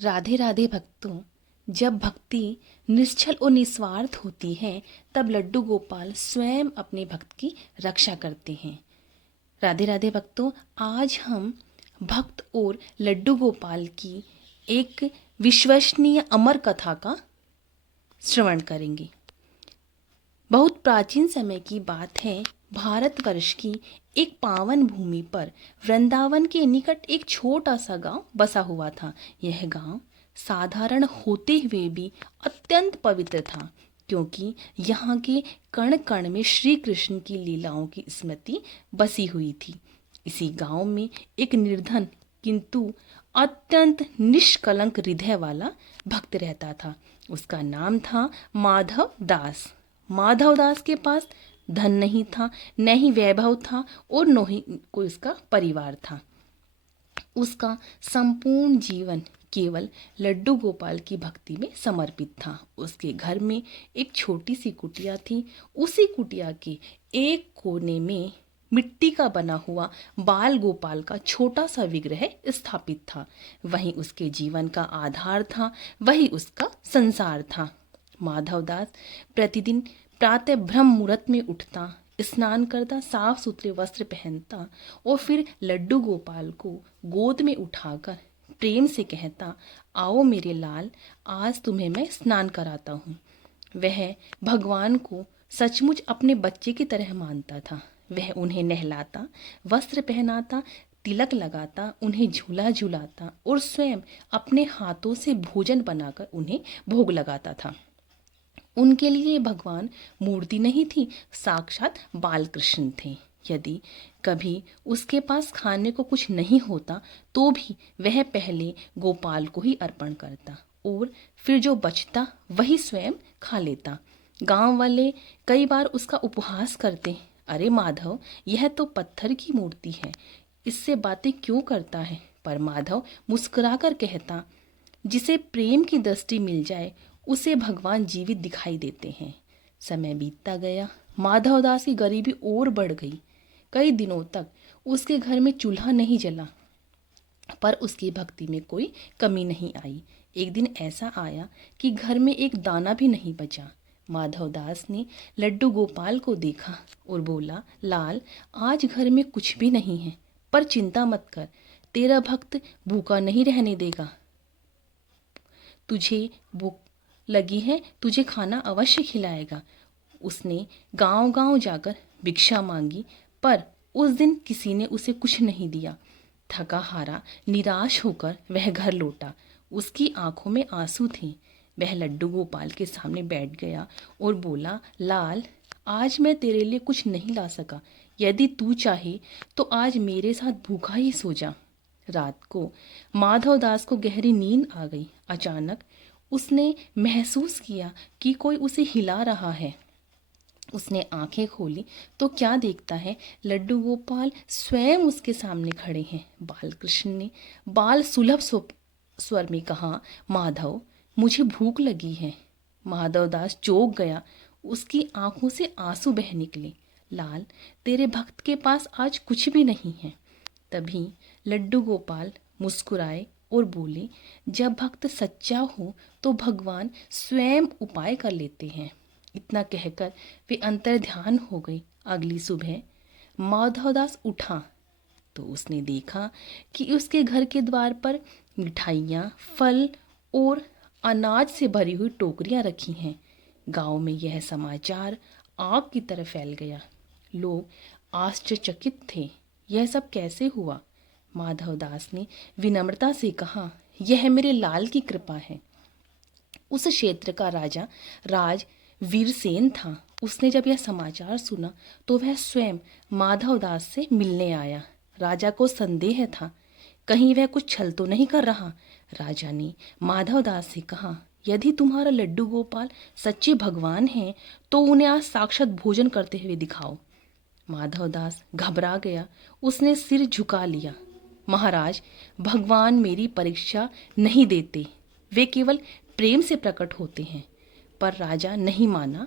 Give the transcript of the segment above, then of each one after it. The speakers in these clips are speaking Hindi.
राधे राधे भक्तों। जब भक्ति निश्चल और निस्वार्थ होती है तब लड्डू गोपाल स्वयं अपने भक्त की रक्षा करते हैं। राधे राधे भक्तों, आज हम भक्त और लड्डू गोपाल की एक विश्वसनीय अमर कथा का श्रवण करेंगे। बहुत प्राचीन समय की बात है। भारतवर्ष की एक पावन भूमि पर वृंदावन के निकट एक छोटा सा गांव बसा हुआ था। यह गांव साधारण होते हुए भी अत्यंत पवित्र था, क्योंकि यहाँ के कण कण में श्री कृष्ण की लीलाओं की स्मृति बसी हुई थी। इसी गांव में एक निर्धन किंतु अत्यंत निष्कलंक हृदय वाला भक्त रहता था। उसका नाम था माधव दास। माधव दास के पास धन नहीं था, न ही वैभव था और न ही कोई उसका परिवार था। उसका संपूर्ण जीवन केवल लड्डू गोपाल की भक्ति में समर्पित था। उसके घर में एक छोटी सी कुटिया थी। उसी कुटिया के एक कोने में मिट्टी का बना हुआ बाल गोपाल का छोटा सा विग्रह स्थापित था। वही उसके जीवन का आधार था, वही उसका संसार था। माधवदास प्रतिदिन प्रातः ब्रह्म मुहूर्त में उठता, स्नान करता, साफ सुथरे वस्त्र पहनता और फिर लड्डू गोपाल को गोद में उठाकर प्रेम से कहता, आओ मेरे लाल, आज तुम्हें मैं स्नान कराता हूँ। वह भगवान को सचमुच अपने बच्चे की तरह मानता था। वह उन्हें नहलाता, वस्त्र पहनाता, तिलक लगाता, उन्हें झूला झुलाता और स्वयं अपने हाथों से भोजन बनाकर उन्हें भोग लगाता था। उनके लिए भगवान मूर्ति नहीं थी, साक्षात बालकृष्ण थे। यदि कभी उसके पास खाने को कुछ नहीं होता तो भी वह पहले गोपाल को ही अर्पण करता और फिर जो बचता वही स्वयं खा लेता। गांव वाले कई बार उसका उपहास करते, अरे माधव, यह तो पत्थर की मूर्ति है, इससे बातें क्यों करता है? पर माधव मुस्कुराकर कहता, जिसे प्रेम की दृष्टि मिल जाए उसे भगवान जीवित दिखाई देते हैं। समय बीतता गया। माधवदास की गरीबी और बढ़ गई। कई दिनों तक उसके घर में चूल्हा नहीं जला, पर उसकी भक्ति में कोई कमी नहीं आई। एक दिन ऐसा आया कि घर में एक दाना भी नहीं बचा। माधवदास ने लड्डू गोपाल को देखा और बोला, लाल, आज घर में कुछ भी नहीं है, पर चिंता मत कर, तेरा भक्त भूखा नहीं रहने देगा। तुझे भूख लगी है, तुझे खाना अवश्य खिलाएगा। उसने गांव-गांव जाकर भिक्षा मांगी, पर उस दिन किसी ने उसे कुछ नहीं दिया। थका हारा निराश होकर वह घर लौटा। उसकी आंखों में आंसू थे। वह लड्डू गोपाल के सामने बैठ गया और बोला, लाल, आज मैं तेरे लिए कुछ नहीं ला सका। यदि तू चाहे तो आज मेरे साथ भूखा ही सो जा। रात को माधवदास को गहरी नींद आ गई। अचानक उसने महसूस किया कि कोई उसे हिला रहा है। उसने आंखें खोली तो क्या देखता है, लड्डू गोपाल स्वयं उसके सामने खड़े हैं। बालकृष्ण ने बाल सुलभ स्वर में कहा, माधव, मुझे भूख लगी है। माधवदास चौंक गया। उसकी आंखों से आंसू बह निकले। लाल, तेरे भक्त के पास आज कुछ भी नहीं है। तभी लड्डू गोपाल मुस्कुराए और बोले, जब भक्त सच्चा हो तो भगवान स्वयं उपाय कर लेते हैं। इतना कहकर वे अंतर ध्यान हो गई। अगली सुबह माधवदास उठा तो उसने देखा कि उसके घर के द्वार पर मिठाइयाँ, फल और अनाज से भरी हुई टोकरियाँ रखी हैं। गांव में यह समाचार आग की तरह फैल गया। लोग आश्चर्यचकित थे। यह सब कैसे हुआ? माधवदास ने विनम्रता से कहा, यह मेरे लाल की कृपा है। उस क्षेत्र का राजा राज वीरसेन था। उसने जब यह समाचार सुना तो वह स्वयं माधवदास से मिलने आया। राजा को संदेह था, कहीं वह कुछ छल तो नहीं कर रहा। राजा ने माधवदास से कहा, यदि तुम्हारा लड्डू गोपाल सच्चे भगवान हैं तो उन्हें आज साक्षात भोजन करते हुए दिखाओ। माधवदास घबरा गया। उसने सिर झुका लिया। महाराज, भगवान मेरी परीक्षा नहीं देते, वे केवल प्रेम से प्रकट होते हैं। पर राजा नहीं माना।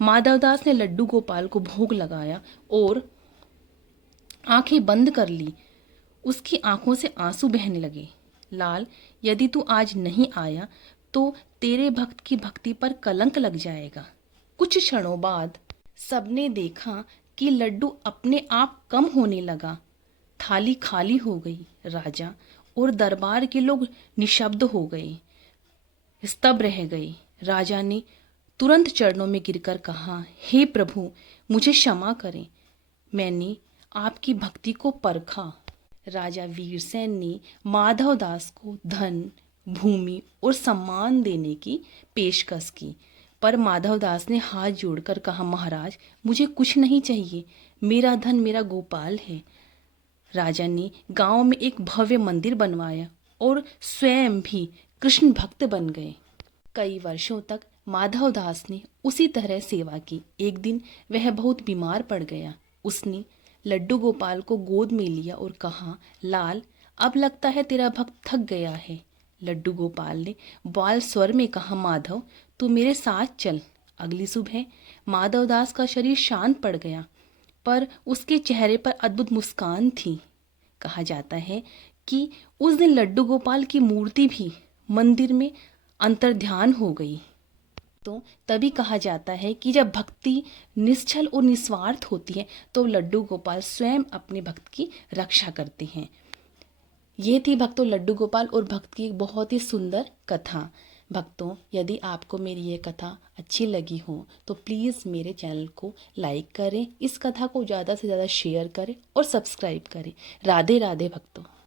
माधवदास ने लड्डू गोपाल को भोग लगाया और आंखें बंद कर ली। उसकी आंखों से आंसू बहने लगे। लाल, यदि तू आज नहीं आया तो तेरे भक्त की भक्ति पर कलंक लग जाएगा। कुछ क्षणों बाद सबने देखा कि लड्डू अपने आप कम होने लगा। थाली खाली हो गई। राजा और दरबार के लोग निशब्द हो गए, स्तब्ध रह गए। राजा ने तुरंत चरणों में गिरकर कहा, हे प्रभु, मुझे क्षमा करें, मैंने आपकी भक्ति को परखा। राजा वीरसेन ने माधव दास को धन, भूमि और सम्मान देने की पेशकश की, पर माधव दास ने हाथ जोड़कर कहा, महाराज, मुझे कुछ नहीं चाहिए, मेरा धन मेरा गोपाल है। राजा ने गांव में एक भव्य मंदिर बनवाया और स्वयं भी कृष्ण भक्त बन गए। कई वर्षों तक माधव दास ने उसी तरह सेवा की। एक दिन वह बहुत बीमार पड़ गया। उसने लड्डू गोपाल को गोद में लिया और कहा, लाल, अब लगता है तेरा भक्त थक गया है। लड्डू गोपाल ने बाल स्वर में कहा, माधव, तू मेरे साथ चल। अगली सुबह माधव दास का शरीर शांत पड़ गया, पर उसके चेहरे पर अद्भुत मुस्कान थी। कहा जाता है कि उस दिन लड्डू गोपाल की मूर्ति भी मंदिर में अंतर्ध्यान हो गई। तो तभी कहा जाता है कि जब भक्ति निश्चल और निस्वार्थ होती है तो लड्डू गोपाल स्वयं अपने भक्त की रक्षा करते हैं। ये थी भक्तों लड्डू गोपाल और भक्त की एक बहुत ही सुंदर कथा। भक्तों, यदि आपको मेरी ये कथा अच्छी लगी हो तो प्लीज़ मेरे चैनल को लाइक करें, इस कथा को ज़्यादा से ज़्यादा शेयर करें और सब्सक्राइब करें। राधे राधे भक्तों।